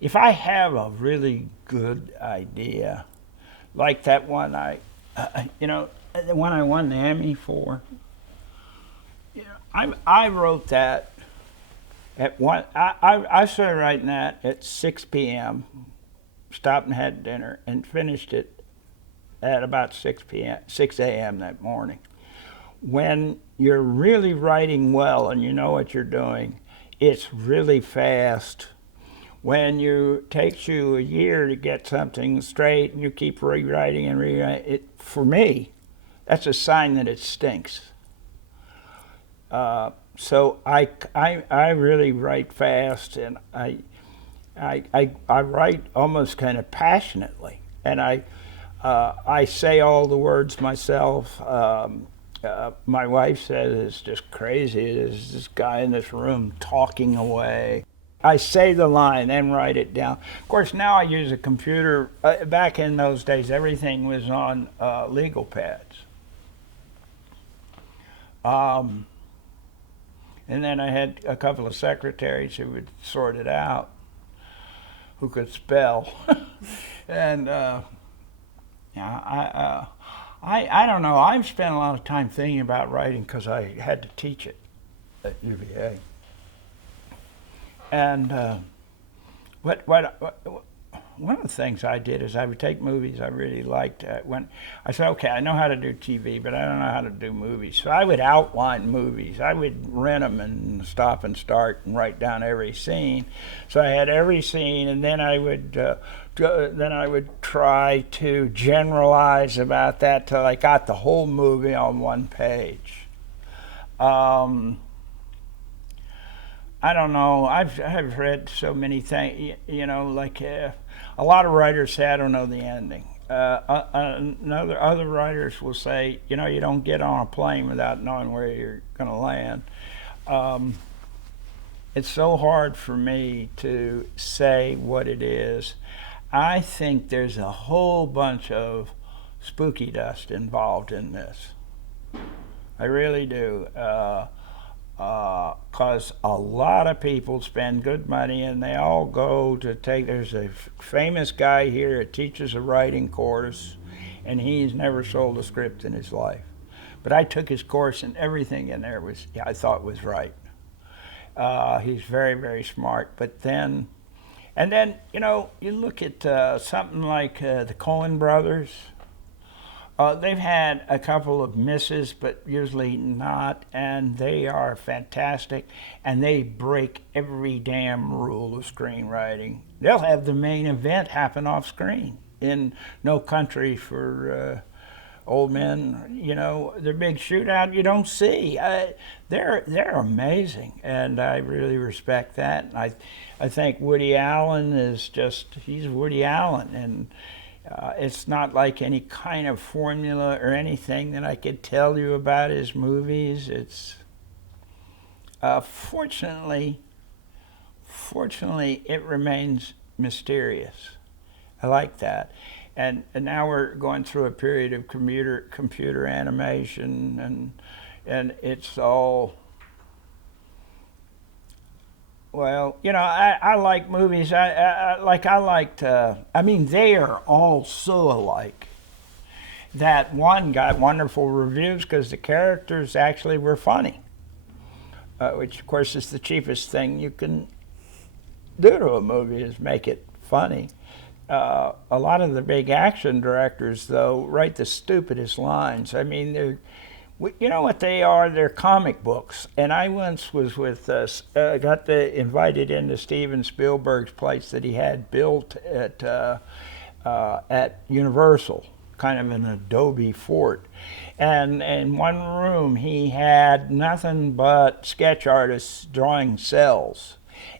If I have a really good idea, like that one the one I won the Emmy for, I wrote that at one. I started writing that at 6 p.m. Stopped and had dinner and finished it at about 6 p.m. 6 a.m. that morning. When you're really writing well and you know what you're doing, it's really fast. When you takes you a year to get something straight and you keep rewriting and rewriting, for me, that's a sign that it stinks. So I really write fast, and I write almost kind of passionately, and I say all the words myself. My wife says it's just crazy. There's this guy in this room talking away. I say the line and write it down. Of course, now I use a computer. Back in those days, everything was on legal pads. Um, and then I had a couple of secretaries who would sort it out, who could spell. And yeah, I don't know. I've spent a lot of time thinking about writing because I had to teach it at UVA. And one of the things I did is I would take movies I really liked. When I said, okay, I know how to do TV, but I don't know how to do movies. So I would outline movies. I would rent them and stop and start and write down every scene. So I had every scene, and then I would try to generalize about that till I got the whole movie on one page. I don't know. I've read so many things. Like a lot of writers say I don't know the ending. Other writers will say, you don't get on a plane without knowing where you're going to land. It's so hard for me to say what it is. I think there's a whole bunch of spooky dust involved in this. I really do. Because a lot of people spend good money and they all go to there's a famous guy here that teaches a writing course, and he's never sold a script in his life. But I took his course, and everything in there I thought was right. He's very, very smart. And then, you look at something like the Coen brothers. They've had a couple of misses, but usually not, and they are fantastic, and they break every damn rule of screenwriting. They'll have the main event happen off screen in No Country for Old Men. Their big shootout you don't see. They're amazing, and I really respect that. And I think Woody Allen he's Woody Allen, and it's not like any kind of formula or anything that I could tell you about his movies. It's fortunately, it remains mysterious. I like that, and now we're going through a period of computer animation, and it's all. Well, I like movies. They are all so alike that one got wonderful reviews because the characters actually were funny, which of course is the cheapest thing you can do to a movie is make it funny. A lot of the big action directors, though, write the stupidest lines. You know what they are? They're comic books. And I once was invited into Steven Spielberg's place that he had built at Universal, kind of an adobe fort. And in one room, he had nothing but sketch artists drawing cells.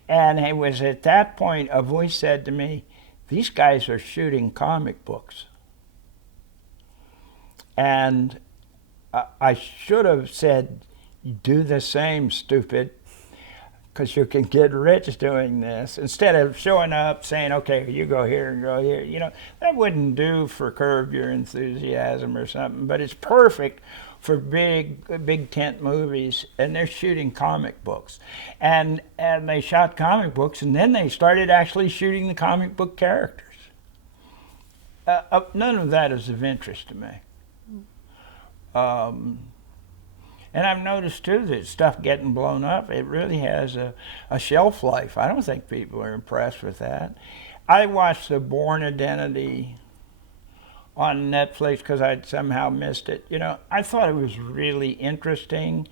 And it was at that point a voice said to me, "These guys are shooting comic books." And I should have said, "Do the same, stupid, because you can get rich doing this," instead of showing up saying, "Okay, you go here and go here." That wouldn't do for Curb Your Enthusiasm or something, but it's perfect for big tent movies, and they're shooting comic books, and they shot comic books, and then they started actually shooting the comic book characters. None of that is of interest to me. And I've noticed too that stuff getting blown up, it really has a shelf life. I don't think people are impressed with that. I watched The Bourne Identity on Netflix because I'd somehow missed it. You know, I thought it was really interesting,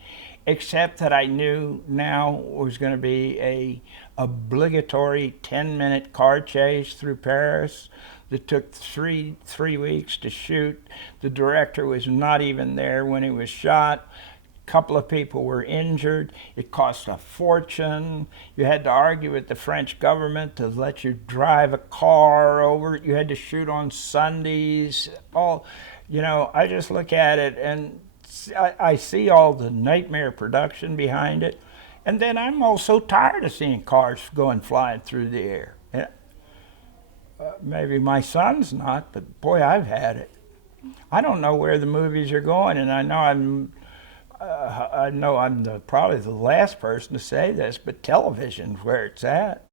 except that I knew now it was going to be a obligatory 10-minute car chase through Paris that took three weeks to shoot. The director was not even there when it was shot. A couple of people were injured. It cost a fortune. You had to argue with the French government to let you drive a car over it. You had to shoot on Sundays. You know, I just look at it and I see all the nightmare production behind it. And then I'm also tired of seeing cars going flying through the air. Maybe my son's not, but boy, I've had it. I don't know where the movies are going, and I know I'm probably the last person to say this, but television's where it's at.